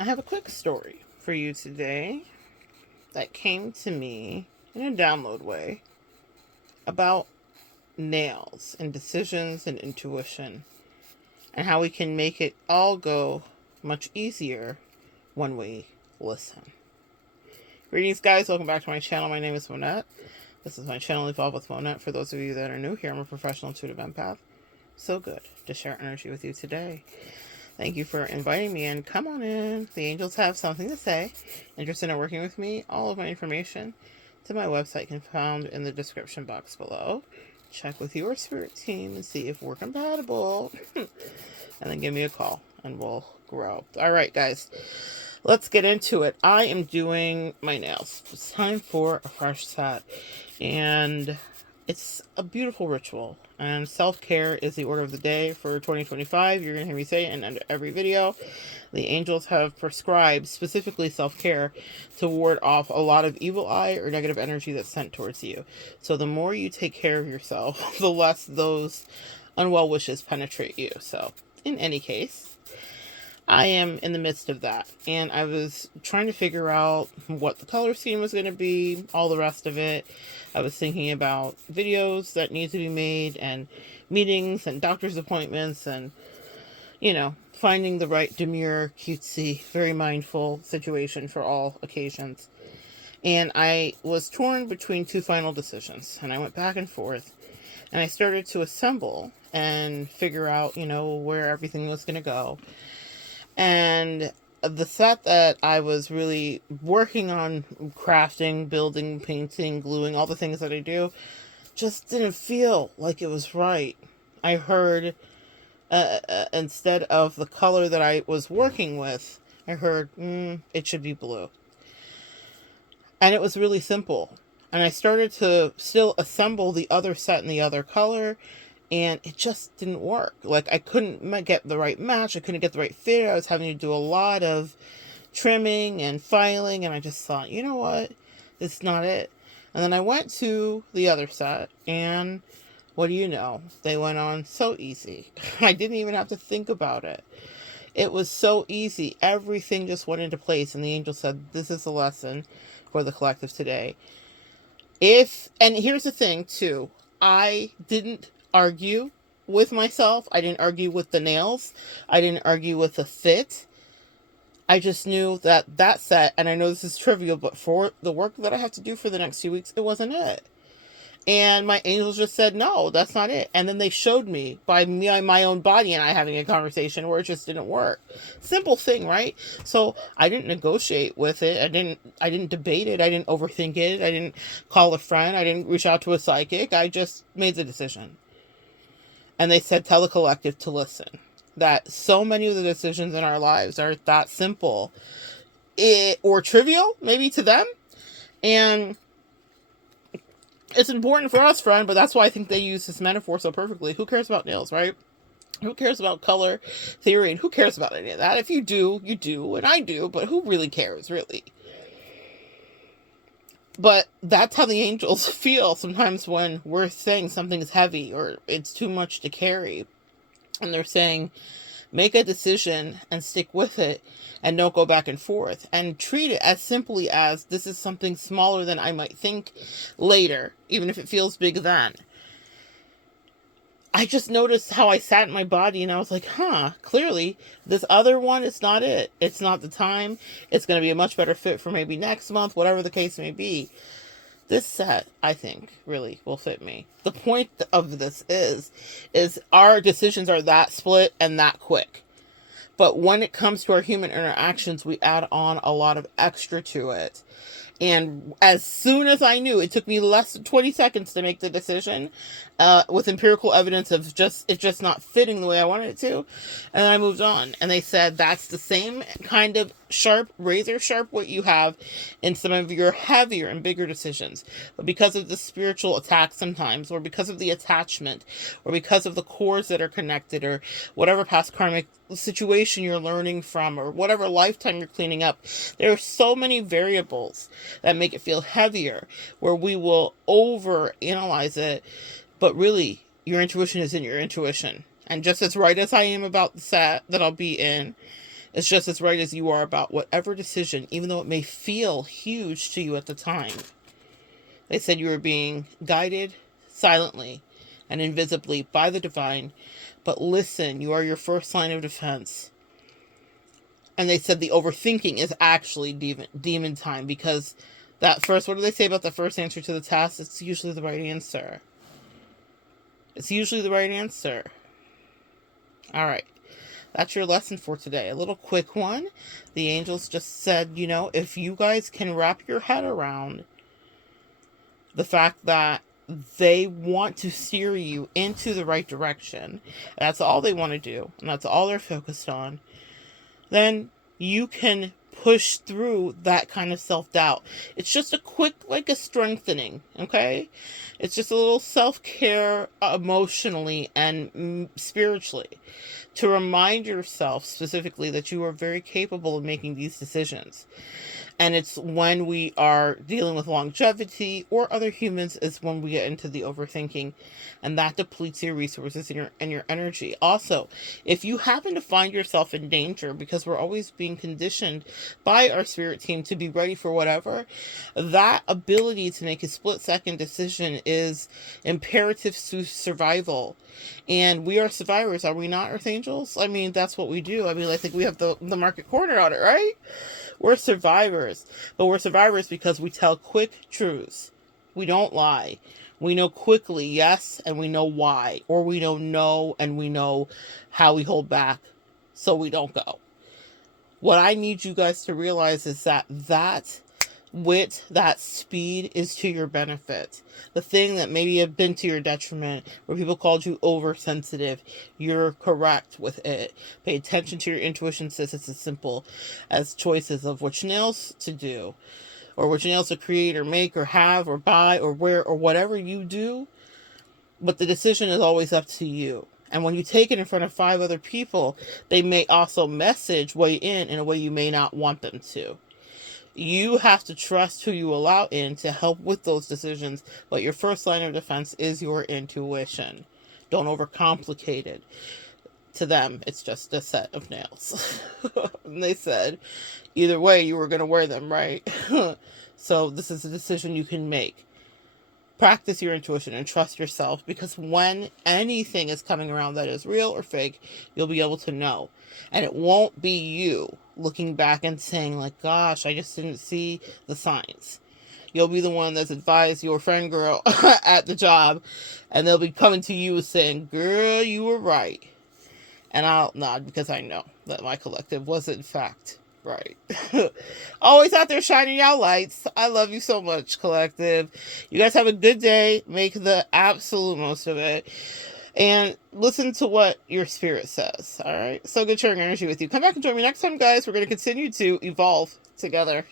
I have a quick story for you today that came to me in a download way about nails and decisions and intuition and how we can make it all go much easier when we listen. Greetings, guys. Welcome back to my channel. My name is Monette. This is my channel, Evolve with Monette. For those of you that are new here, I'm a professional intuitive empath. So good to share energy with you today. Thank you for inviting me in. Come on in. The angels have something to say. Interested in working with me? All of my information to my website can be found in the description box below. Check with your spirit team and see if we're compatible. And then give me a call and we'll grow. All right, guys. Let's get into it. I am doing my nails. It's time for a fresh set. And it's a beautiful ritual. And self-care is the order of the day for 2025. You're going to hear me say it in under every video. The angels have prescribed specifically self-care to ward off a lot of evil eye or negative energy that's sent towards you. So the more you take care of yourself, the less those unwell wishes penetrate you. So in any case, I am in the midst of that, and I was trying to figure out what the color scheme was going to be, all the rest of it. I was thinking about videos that need to be made, and meetings, and doctor's appointments, and, you know, finding the right demure, cutesy, very mindful situation for all occasions. And I was torn between two final decisions, and I went back and forth, and I started to assemble and figure out, you know, where everything was going to go. And the set that I was really working on crafting, building, painting, gluing, all the things that I do, just didn't feel like it was right. I heard, instead of the color that I was working with, I heard, it should be blue. And it was really simple. And I started to still assemble the other set in the other color, and it just didn't work. Like, I couldn't get the right match. I couldn't get the right fit. I was having to do a lot of trimming and filing. And I just thought, you know what? It's not it. And then I went to the other set. And what do you know? They went on so easy. I didn't even have to think about it. It was so easy. Everything just went into place. And the angel said, this is the lesson for the collective today. And here's the thing, too. I didn't argue with myself. I didn't argue with the nails. I didn't argue with the fit. I just knew that set, and I know this is trivial, but for the work that I have to do for the next few weeks, it wasn't it. And my angels just said, no, that's not it. And then they showed me by my own body and I having a conversation where it just didn't work. Simple thing, right? So I didn't negotiate with it. I didn't debate it. I didn't overthink it. I didn't call a friend. I didn't reach out to a psychic. I just made the decision. And they said, tell the collective to listen. That so many of the decisions in our lives are that simple. Or trivial, maybe to them. And it's important for us, friend, but that's why I think they use this metaphor so perfectly. Who cares about nails, right? Who cares about color theory? And who cares about any of that? If you do, you do. And I do. But who really cares, really? But that's how the angels feel sometimes when we're saying something's heavy or it's too much to carry. And they're saying, make a decision and stick with it and don't go back and forth. And treat it as simply as this is something smaller than I might think later, even if it feels big then. I just noticed how I sat in my body and I was like, clearly this other one is not it. It's not the time. It's going to be a much better fit for maybe next month, whatever the case may be. This set, I think, really will fit me. The point of this is our decisions are that split and that quick. But when it comes to our human interactions, we add on a lot of extra to it. And as soon as I knew, it took me less than 20 seconds to make the decision, with empirical evidence of it just not fitting the way I wanted it to. And then I moved on. And they said, that's the same kind of sharp, razor sharp what you have in some of your heavier and bigger decisions. But because of the spiritual attack sometimes, or because of the attachment, or because of the cords that are connected, or whatever past karmic situation you're learning from, or whatever lifetime you're cleaning up, there are so many variables that make it feel heavier, where we will over analyze it. But really, your intuition is in your intuition. And just as right as I am about the set that I'll be in, It's just as right as you are about whatever decision, even though it may feel huge to you at the time. They said you were being guided silently and invisibly by the divine. But listen, you are your first line of defense. And they said the overthinking is actually demon time, because that first, what do they say about the first answer to the task? It's usually the right answer. It's usually the right answer. All right. That's your lesson for today. A little quick one. The angels just said, if you guys can wrap your head around the fact that they want to steer you into the right direction, that's all they want to do, and that's all they're focused on, then you can push through that kind of self-doubt. It's just a quick, like a strengthening, okay? It's just a little self-care emotionally and spiritually, to remind yourself specifically that you are very capable of making these decisions. And it's when we are dealing with longevity or other humans is when we get into the overthinking, and that depletes your resources and your energy. Also, if you happen to find yourself in danger, because we're always being conditioned by our spirit team to be ready for whatever, that ability to make a split-second decision is imperative to survival. And we are survivors, are we not, Earth Angels? I mean, that's what we do. I mean, I think we have the market corner on it, right? We're survivors, but we're survivors because we tell quick truths. We don't lie. We know quickly yes, and we know why, or we know no, and we know how we hold back so we don't go. What I need you guys to realize is that wit, that speed is to your benefit. The thing that maybe have been to your detriment, where people called you oversensitive, you're correct with it. Pay attention to your intuition. Says it's as simple as choices of which nails to do, or which nails to create or make or have or buy or wear or whatever you do. But the decision is always up to you. And when you take it in front of 5 other people, they may also weigh in a way you may not want them to. You have to trust who you allow in to help with those decisions, but your first line of defense is your intuition. Don't overcomplicate it. To them, it's just a set of nails. And they said, either way, you were going to wear them, right? So this is a decision you can make. Practice your intuition and trust yourself, because when anything is coming around that is real or fake, you'll be able to know. And it won't be you looking back and saying, like, gosh, I just didn't see the signs. You'll be the one that's advised your friend girl at the job, and they'll be coming to you saying, girl, you were right. And I'll nod because I know that my collective was in fact right. Always out there shining y'all lights. I love you so much, collective. You guys have a good day. Make the absolute most of it. And listen to what your spirit says. All right. So good sharing energy with you. Come back and join me next time, guys. We're going to continue to evolve together.